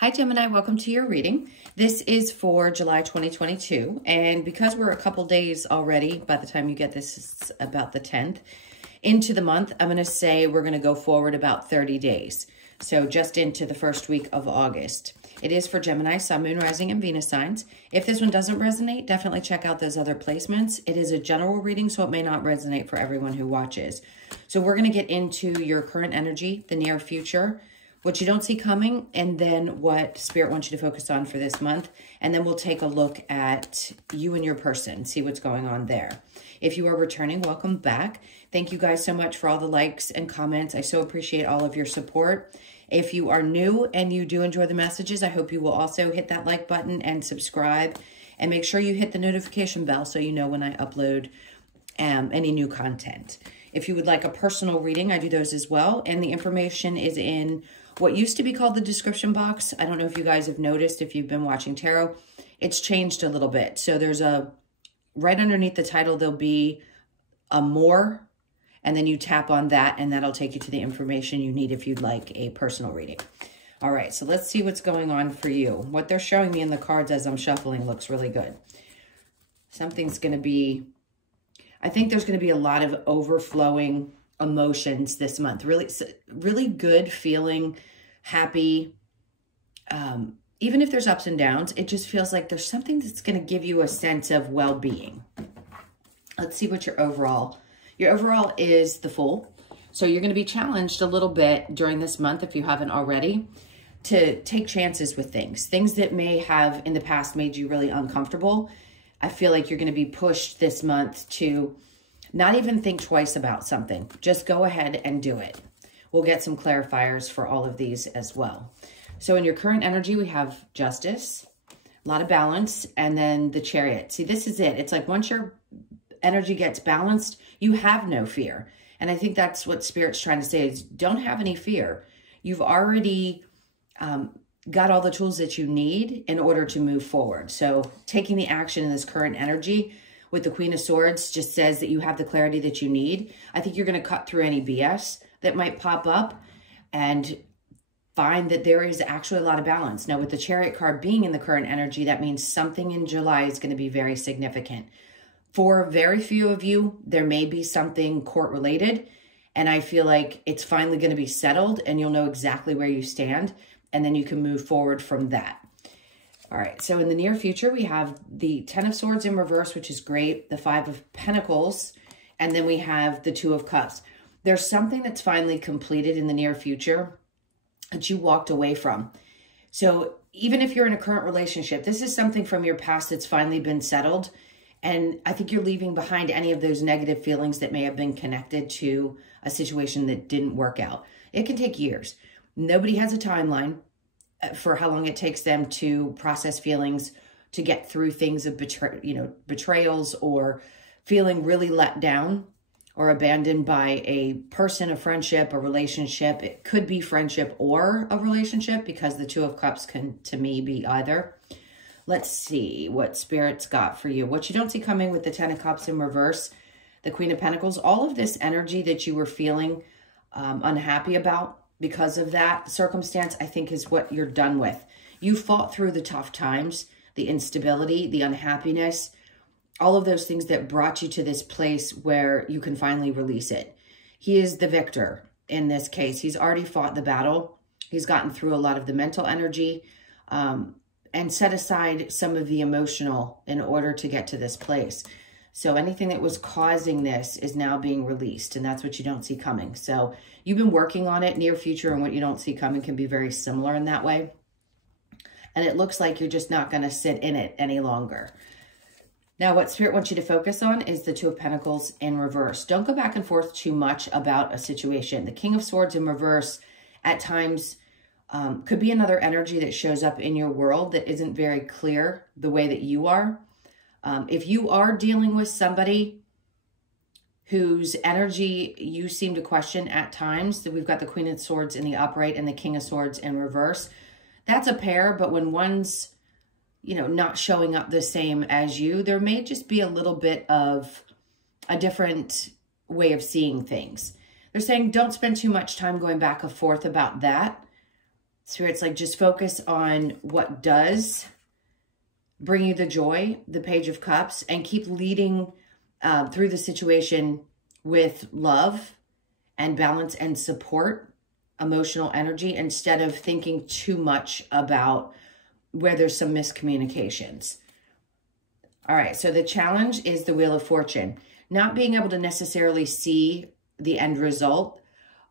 Hi Gemini, welcome to your reading. This is for July 2022, and because we're a couple days already, by the time you get this, it's about the 10th, into the month, I'm going to say we're going to go forward about 30 days. So just into the first week of August. It is for Gemini, Sun, Moon, Rising, and Venus signs. If this one doesn't resonate, definitely check out those other placements. It is a general reading, so it may not resonate for everyone who watches. So we're going to get into your current energy, the near future, what you don't see coming, and then what Spirit wants you to focus on for this month. And then we'll take a look at you and your person, see what's going on there. If you are returning, welcome back. Thank you guys so much for all the likes and comments. I so appreciate all of your support. If you are new and you do enjoy the messages, I hope you will also hit that like button and subscribe. And make sure you hit the notification bell so you know when I upload any new content. If you would like a personal reading, I do those as well. And the information is in what used to be called the description box. I don't know if you guys have noticed if you've been watching tarot. It's changed a little bit. So there's right underneath the title, there'll be a more, and then you tap on that and that'll take you to the information you need if you'd like a personal reading. All right, so let's see what's going on for you. What they're showing me in the cards as I'm shuffling looks really good. Something's going to be, I think there's going to be a lot of overflowing emotions this month. Really good feeling, happy. Even if there's ups and downs, it just feels like there's something that's going to give you a sense of well-being. Let's see what your overall is the Fool. So you're going to be challenged a little bit during this month, if you haven't already, to take chances with things that may have in the past made you really uncomfortable. I feel like you're going to be pushed this month to not even think twice about something. Just go ahead and do it. We'll get some clarifiers for all of these as well. So in your current energy, we have Justice, a lot of balance, and then the Chariot. See, this is it. It's like once your energy gets balanced, you have no fear. And I think that's what Spirit's trying to say is don't have any fear. You've already got all the tools that you need in order to move forward. So taking the action in this current energy with the Queen of Swords just says that you have the clarity that you need. I think you're going to cut through any BS that might pop up and find that there is actually a lot of balance. Now, with the Chariot card being in the current energy, that means something in July is going to be very significant. For very few of you, there may be something court-related, and I feel like it's finally going to be settled, and you'll know exactly where you stand, and then you can move forward from that. All right, so in the near future, we have the Ten of Swords in reverse, which is great, the Five of Pentacles, and then we have the Two of Cups. There's something that's finally completed in the near future that you walked away from. So even if you're in a current relationship, this is something from your past that's finally been settled, and I think you're leaving behind any of those negative feelings that may have been connected to a situation that didn't work out. It can take years. Nobody has a timeline for how long it takes them to process feelings, to get through things of betrayals or feeling really let down or abandoned by a person, a friendship, a relationship. It could be friendship or a relationship because the Two of Cups can, to me, be either. Let's see what Spirit's got for you. What you don't see coming with the Ten of Cups in reverse, the Queen of Pentacles, all of this energy that you were feeling unhappy about, because of that circumstance, I think is what you're done with. You fought through the tough times, the instability, the unhappiness, all of those things that brought you to this place where you can finally release it. He is the victor in this case. He's already fought the battle. He's gotten through a lot of the mental energy and set aside some of the emotional in order to get to this place. So anything that was causing this is now being released, and that's what you don't see coming. So you've been working on it. Near future and what you don't see coming can be very similar in that way. And it looks like you're just not going to sit in it any longer. Now, what Spirit wants you to focus on is the Two of Pentacles in reverse. Don't go back and forth too much about a situation. The King of Swords in reverse at times could be another energy that shows up in your world that isn't very clear the way that you are. If you are dealing with somebody whose energy you seem to question at times, that we've got the Queen of Swords in the upright and the King of Swords in reverse, that's a pair. But when one's, not showing up the same as you, there may just be a little bit of a different way of seeing things. They're saying don't spend too much time going back and forth about that. Spirit's like, just focus on what does bring you the joy, the Page of Cups, and keep leading through the situation with love and balance and support, emotional energy, instead of thinking too much about where there's some miscommunications. All right, so the challenge is the Wheel of Fortune. Not being able to necessarily see the end result,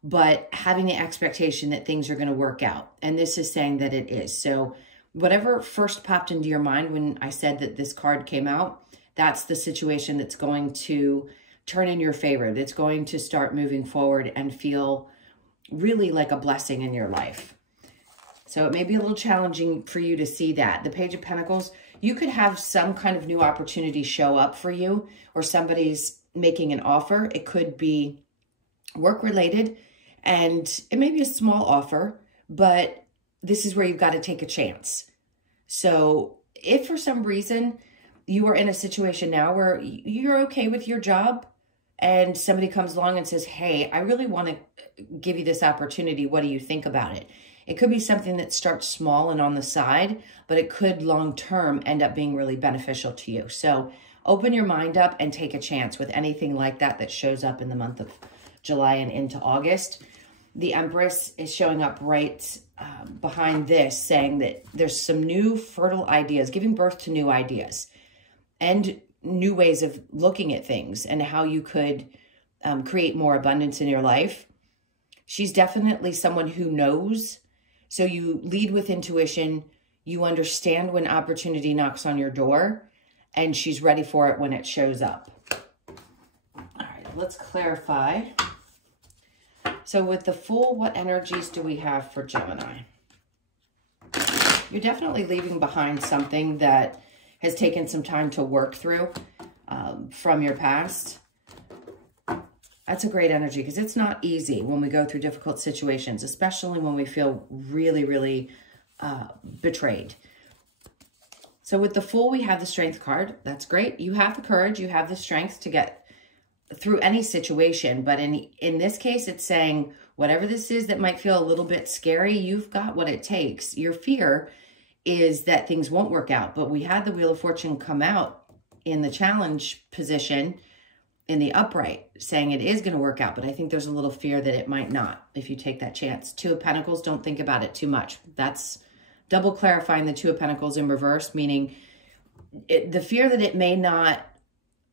but having the expectation that things are going to work out. And this is saying that it is. So whatever first popped into your mind when I said that this card came out, that's the situation that's going to turn in your favor. That's going to start moving forward and feel really like a blessing in your life. So it may be a little challenging for you to see that. The Page of Pentacles, you could have some kind of new opportunity show up for you, or somebody's making an offer. It could be work-related, and it may be a small offer, but this is where you've got to take a chance. So if for some reason you are in a situation now where you're okay with your job and somebody comes along and says, hey, I really want to give you this opportunity. What do you think about it? It could be something that starts small and on the side, but it could long-term end up being really beneficial to you. So open your mind up and take a chance with anything like that that shows up in the month of July and into August. The Empress is showing up right behind this, saying that there's some new fertile ideas, giving birth to new ideas and new ways of looking at things and how you could create more abundance in your life. She's definitely someone who knows. So you lead with intuition. You understand when opportunity knocks on your door, and she's ready for it when it shows up. All right, let's clarify. So with the Fool, what energies do we have for Gemini? You're definitely leaving behind something that has taken some time to work through from your past. That's a great energy, because it's not easy when we go through difficult situations, especially when we feel really, really betrayed. So with the Fool, we have the Strength card. That's great. You have the courage. You have the strength to get through any situation. But in this case, it's saying whatever this is that might feel a little bit scary, you've got what it takes. Your fear is that things won't work out. But we had the Wheel of Fortune come out in the challenge position in the upright, saying it is going to work out. But I think there's a little fear that it might not if you take that chance. Two of Pentacles, don't think about it too much. That's double clarifying the Two of Pentacles in reverse, meaning the fear that it may not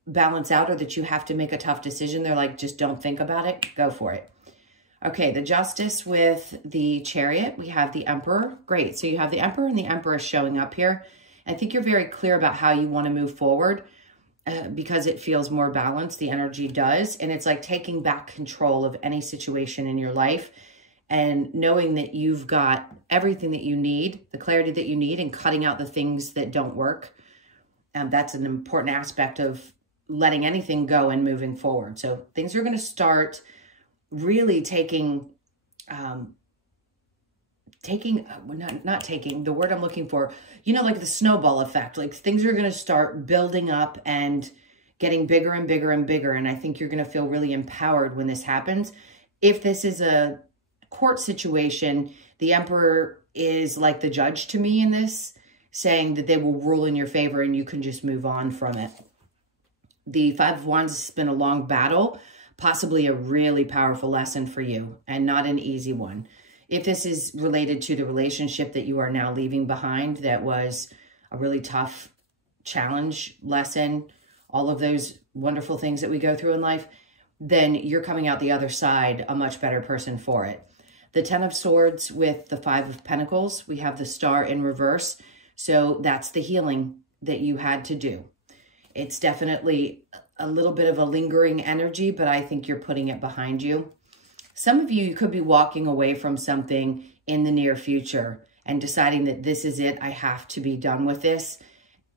balance out, or that you have to make a tough decision. They're like, just don't think about it. Go for it. Okay, the Justice with the Chariot. We have the Emperor. Great. So you have the Emperor and the Empress showing up here. I think you're very clear about how you want to move forward because it feels more balanced. The energy does. And it's like taking back control of any situation in your life and knowing that you've got everything that you need, the clarity that you need, and cutting out the things that don't work. That's an important aspect of letting anything go and moving forward. So things are going to start really taking, not taking, the word I'm looking for, you know, like the snowball effect. Like things are going to start building up and getting bigger and bigger and bigger. And I think you're going to feel really empowered when this happens. If this is a court situation, the Emperor is like the judge to me in this, saying that they will rule in your favor and you can just move on from it. The Five of Wands has been a long battle, possibly a really powerful lesson for you, and not an easy one. If this is related to the relationship that you are now leaving behind, that was a really tough challenge, lesson, all of those wonderful things that we go through in life, then you're coming out the other side a much better person for it. The Ten of Swords with the Five of Pentacles, we have the Star in reverse. So that's the healing that you had to do. It's definitely a little bit of a lingering energy, but I think you're putting it behind you. Some of you could be walking away from something in the near future and deciding that this is it. I have to be done with this.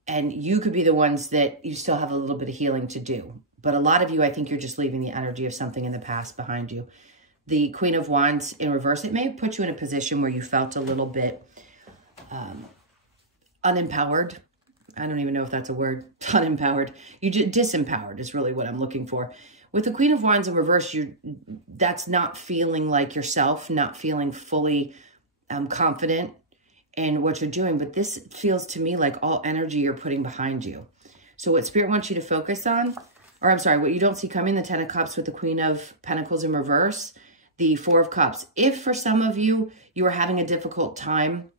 And you could be the ones that you still have a little bit of healing to do. But a lot of you, I think you're just leaving the energy of something in the past behind you. The Queen of Wands in reverse, it may have put you in a position where you felt a little bit unempowered. I don't even know if that's a word, unempowered. You just disempowered is really what I'm looking for. With the Queen of Wands in reverse, that's not feeling like yourself, not feeling fully confident in what you're doing, but this feels to me like all energy you're putting behind you. So what Spirit wants you to focus on, or I'm sorry, what you don't see coming, the 10 of Cups with the Queen of Pentacles in reverse, the 4 of Cups. If for some of you, you are having a difficult time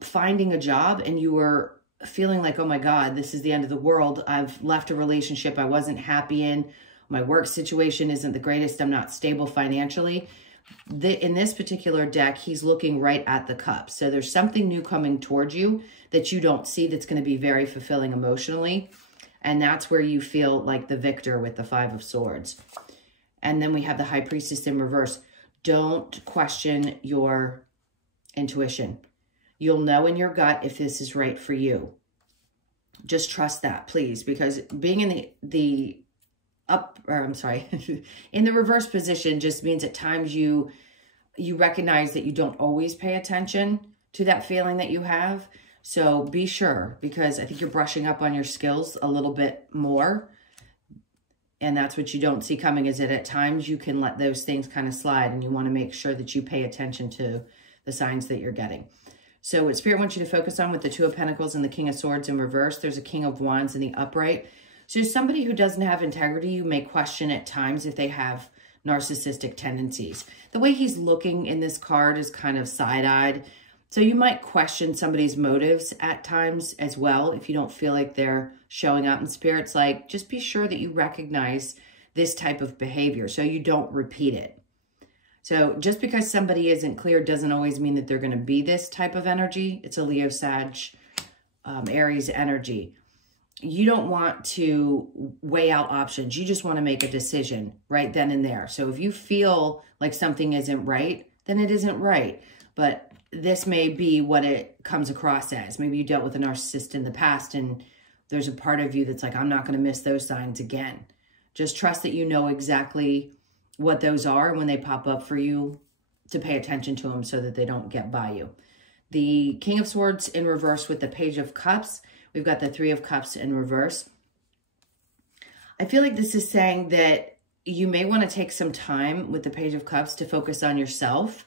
finding a job and you were feeling like, oh my God, this is the end of the world. I've left a relationship I wasn't happy in. My work situation isn't the greatest. I'm not stable financially. In this particular deck, he's looking right at the cups. So there's something new coming towards you that you don't see that's going to be very fulfilling emotionally. And that's where you feel like the victor with the 5 of Swords. And then we have the High Priestess in reverse. Don't question your intuition. You'll know in your gut if this is right for you. Just trust that, please, because being in in the reverse position just means at times you recognize that you don't always pay attention to that feeling that you have. So be sure, because I think you're brushing up on your skills a little bit more. And that's what you don't see coming, is that at times you can let those things kind of slide, and you want to make sure that you pay attention to the signs that you're getting. So what Spirit wants you to focus on with the 2 of Pentacles and the King of Swords in reverse, there's a King of Wands in the upright. So somebody who doesn't have integrity, you may question at times if they have narcissistic tendencies. The way he's looking in this card is kind of side-eyed. So you might question somebody's motives at times as well if you don't feel like they're showing up. And Spirit's like, just be sure that you recognize this type of behavior so you don't repeat it. So just because somebody isn't clear doesn't always mean that they're going to be this type of energy. It's a Leo, Sag, Aries energy. You don't want to weigh out options. You just want to make a decision right then and there. So if you feel like something isn't right, then it isn't right. But this may be what it comes across as. Maybe you dealt with a narcissist in the past and there's a part of you that's like, I'm not going to miss those signs again. Just trust that you know exactly what those are, and when they pop up for you, to pay attention to them so that they don't get by you. The King of Swords in reverse with the Page of Cups. We've got the 3 of Cups in reverse. I feel like this is saying that you may want to take some time with the Page of Cups to focus on yourself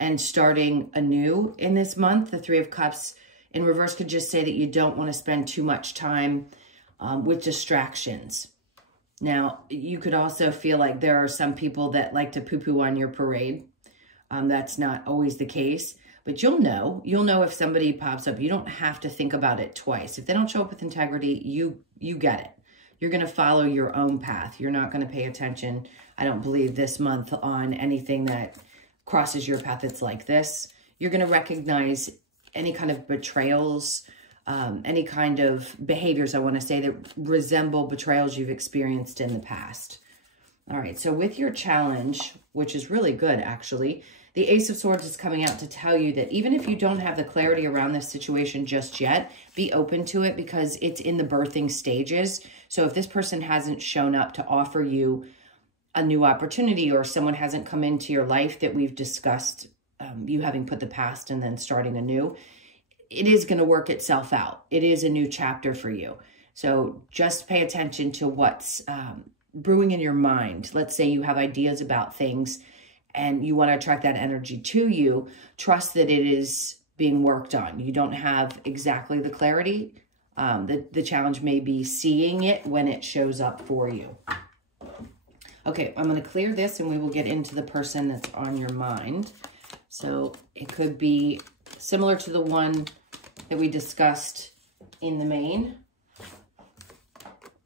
and starting anew in this month. The 3 of Cups in reverse could just say that you don't want to spend too much time with distractions. Now, you could also feel like there are some people that like to poo-poo on your parade. That's not always the case, but you'll know if somebody pops up. You don't have to think about it twice. If they don't show up with integrity, you get it. You're going to follow your own path. You're not going to pay attention, I don't believe, this month on anything that crosses your path that's like this. You're going to recognize any kind of betrayals, any kind of behaviors, I want to say, that resemble betrayals you've experienced in the past. All right, so with your challenge, which is really good, actually, the Ace of Swords is coming out to tell you that even if you don't have the clarity around this situation just yet, be open to it because it's in the birthing stages. So if this person hasn't shown up to offer you a new opportunity, or someone hasn't come into your life that we've discussed, you having put the past and then starting anew, it is going to work itself out. It is a new chapter for you. So just pay attention to what's brewing in your mind. Let's say you have ideas about things and you want to attract that energy to you. Trust that it is being worked on. You don't have exactly the clarity. The challenge may be seeing it when it shows up for you. Okay, I'm going to clear this and we will get into the person that's on your mind. So it could be similar to the one that we discussed in the main,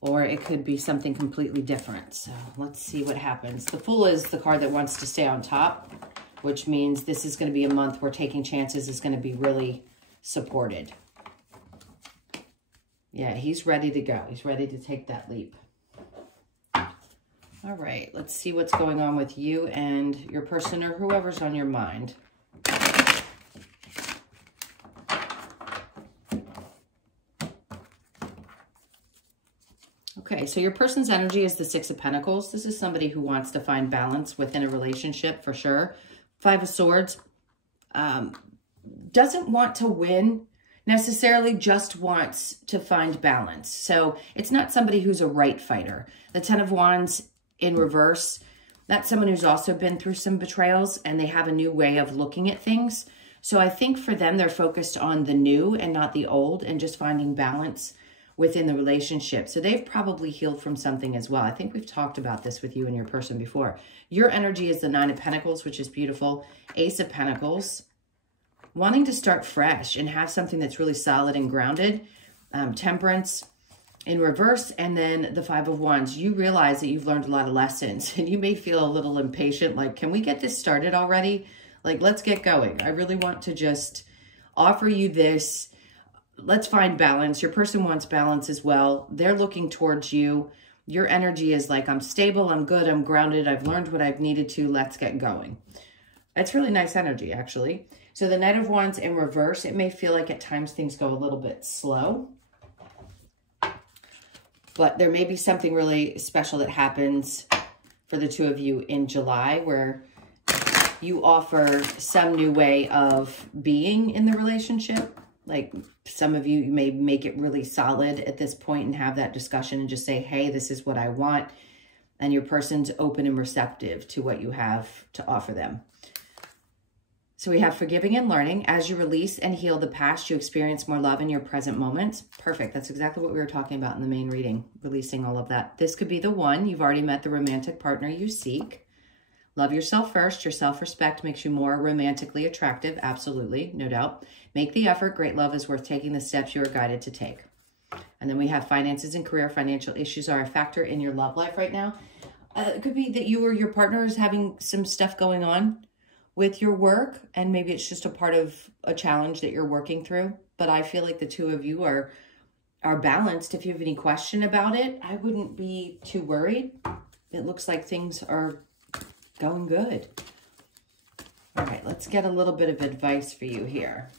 or it could be something completely different. So let's see what happens. The Fool is the card that wants to stay on top, which means this is going to be a month where taking chances is going to be really supported. Yeah, he's ready to go. He's ready to take that leap. All right, let's see what's going on with you and your person or whoever's on your mind. Okay, so your person's energy is the 6 of Pentacles. This is somebody who wants to find balance within a relationship for sure. 5 of Swords, doesn't want to win necessarily, just wants to find balance. So it's not somebody who's a right fighter. The 10 of Wands in reverse, That's someone who's also been through some betrayals and they have a new way of looking at things. So I think for them, they're focused on the new and not the old and just finding balance within the relationship. So they've probably healed from something as well. I think we've talked about this with you and your person before. Your energy is the Nine of Pentacles, which is beautiful. Ace of Pentacles, wanting to start fresh and have something that's really solid and grounded. Temperance in reverse, and then the Five of Wands. You realize that you've learned a lot of lessons and you may feel a little impatient. Like, can we get this started already? Like, let's get going. I really want to just offer you this. Let's find balance. Your person wants balance as well. They're looking towards you. Your energy is like, I'm stable, I'm good, I'm grounded, I've learned what I've needed to, let's get going. It's really nice energy, actually. So the Knight of Wands in reverse, it may feel like at times things go a little bit slow. But there may be something really special that happens for the two of you in July where you offer some new way of being in the relationship. Like some of you may make it really solid at this point and have that discussion and just say, hey, this is what I want. And your person's open and receptive to what you have to offer them. So we have forgiving and learning. As you release and heal the past, you experience more love in your present moment. Perfect. That's exactly what we were talking about in the main reading, releasing all of that. This could be the one. You've already met the romantic partner you seek. Love yourself first. Your self-respect makes you more romantically attractive. Absolutely, no doubt. Make the effort. Great love is worth taking the steps you are guided to take. And then we have finances and career. Financial issues are a factor in your love life right now. It could be that you or your partner is having some stuff going on with your work, and maybe it's just a part of a challenge that you're working through. But I feel like the two of you are balanced. If you have any question about it, I wouldn't be too worried. It looks like things are going good. All right, let's get a little bit of advice for you here.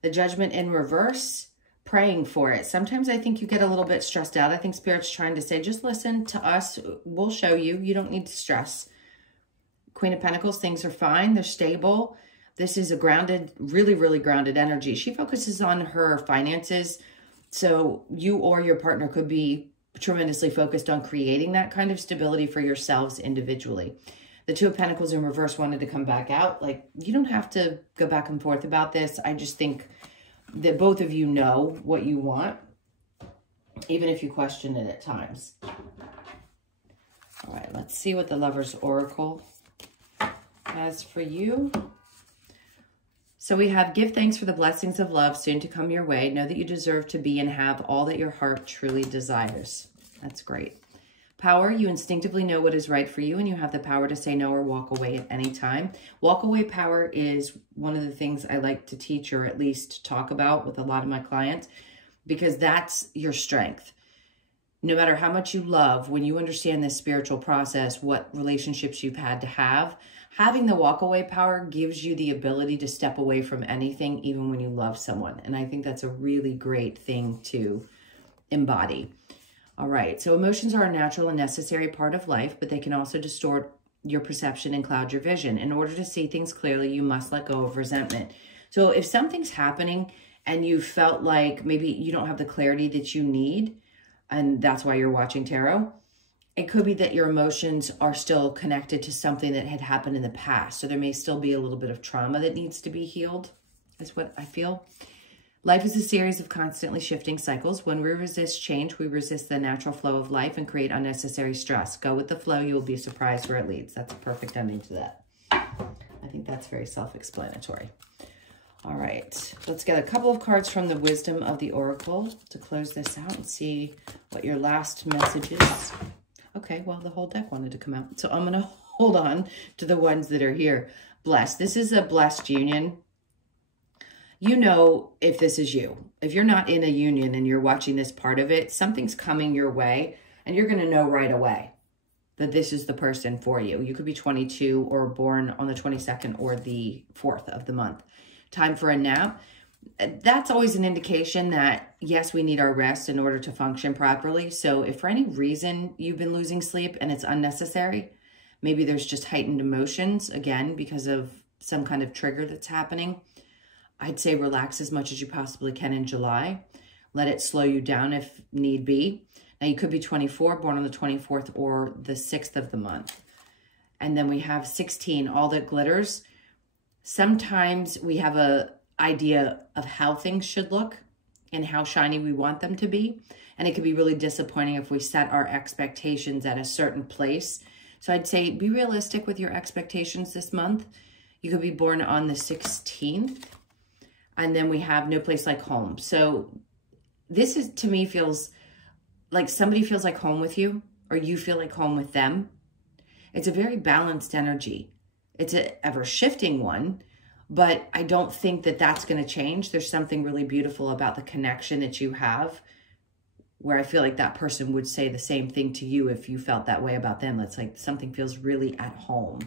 The Judgment in reverse, praying for it. Sometimes I think you get a little bit stressed out. I think Spirit's trying to say, just listen to us. We'll show you. You don't need to stress. Queen of Pentacles, things are fine. They're stable. This is a grounded, really, really grounded energy. She focuses on her finances. So you or your partner could be tremendously focused on creating that kind of stability for yourselves individually. The Two of Pentacles in reverse wanted to come back out. Like, you don't have to go back and forth about this. I just think that both of you know what you want, even if you question it at times. All right, let's see what the Lover's Oracle has for you. So we have, give thanks for the blessings of love soon to come your way. Know that you deserve to be and have all that your heart truly desires. That's great. Power, you instinctively know what is right for you and you have the power to say no or walk away at any time. Walk away power is one of the things I like to teach or at least talk about with a lot of my clients, because that's your strength. No matter how much you love, when you understand this spiritual process, what relationships you've had to have, having the walk-away power gives you the ability to step away from anything, even when you love someone. And I think that's a really great thing to embody. All right, so emotions are a natural and necessary part of life, but they can also distort your perception and cloud your vision. In order to see things clearly, you must let go of resentment. So if something's happening and you felt like maybe you don't have the clarity that you need, and that's why you're watching tarot, it could be that your emotions are still connected to something that had happened in the past. So there may still be a little bit of trauma that needs to be healed, is what I feel. Life is a series of constantly shifting cycles. When we resist change, we resist the natural flow of life and create unnecessary stress. Go with the flow. You will be surprised where it leads. That's a perfect ending to that. I think that's very self-explanatory. All right, let's get a couple of cards from the Wisdom of the Oracle to close this out and see what your last message is. Okay, well, the whole deck wanted to come out. So I'm going to hold on to the ones that are here. Blessed. This is a blessed union. You know if this is you. If you're not in a union and you're watching this part of it, something's coming your way and you're going to know right away that this is the person for you. You could be 22 or born on the 22nd or the 4th of the month. Time for a nap. That's always an indication that, yes, we need our rest in order to function properly. So if for any reason you've been losing sleep and it's unnecessary, maybe there's just heightened emotions, again, because of some kind of trigger that's happening, I'd say relax as much as you possibly can in July. Let it slow you down if need be. Now, you could be 24, born on the 24th or the 6th of the month. And then we have 16, all that glitters. Sometimes we have a idea of how things should look and how shiny we want them to be. And it can be really disappointing if we set our expectations at a certain place. So I'd say be realistic with your expectations this month. You could be born on the 16th. And then we have no place like home. So this is, to me, feels like somebody feels like home with you, or you feel like home with them. It's a very balanced energy. It's an ever-shifting one, but I don't think that that's going to change. There's something really beautiful about the connection that you have, where I feel like that person would say the same thing to you if you felt that way about them. It's like something feels really at home.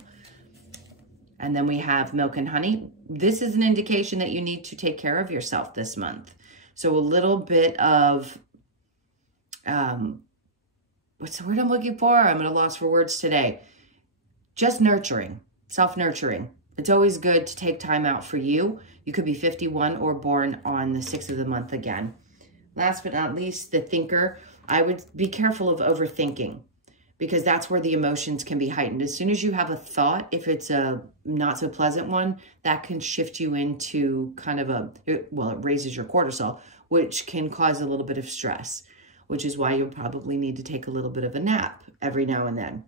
And then we have milk and honey. This is an indication that you need to take care of yourself this month. So a little bit of, what's the word I'm looking for? I'm at a loss for words today. Just nurturing, self-nurturing. It's always good to take time out for you. You could be 51 or born on the 6th of the month again. Last but not least, the thinker. I would be careful of overthinking, because that's where the emotions can be heightened. As soon as you have a thought, if it's a not so pleasant one, that can shift you into kind of it raises your cortisol, which can cause a little bit of stress, which is why you'll probably need to take a little bit of a nap every now and then.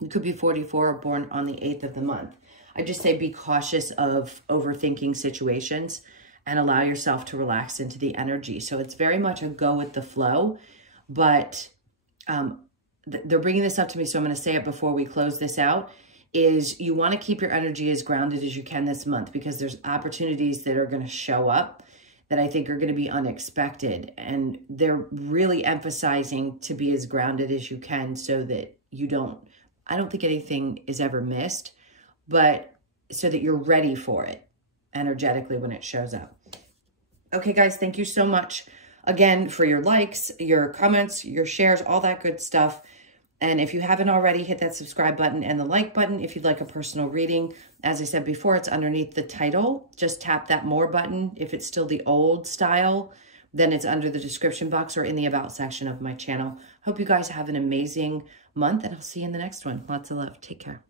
You could be 44 or born on the 8th of the month. I just say be cautious of overthinking situations and allow yourself to relax into the energy. So it's very much a go with the flow, but they're bringing this up to me, so I'm going to say it before we close this out, is you want to keep your energy as grounded as you can this month, because there's opportunities that are going to show up that I think are going to be unexpected. And they're really emphasizing to be as grounded as you can so that you don't, I don't think anything is ever missed, but so that you're ready for it energetically when it shows up. Okay, guys, thank you so much again for your likes, your comments, your shares, all that good stuff. And if you haven't already, hit that subscribe button and the like button if you'd like a personal reading. As I said before, it's underneath the title. Just tap that more button. If it's still the old style, then it's under the description box or in the about section of my channel. Hope you guys have an amazing month, and I'll see you in the next one. Lots of love. Take care.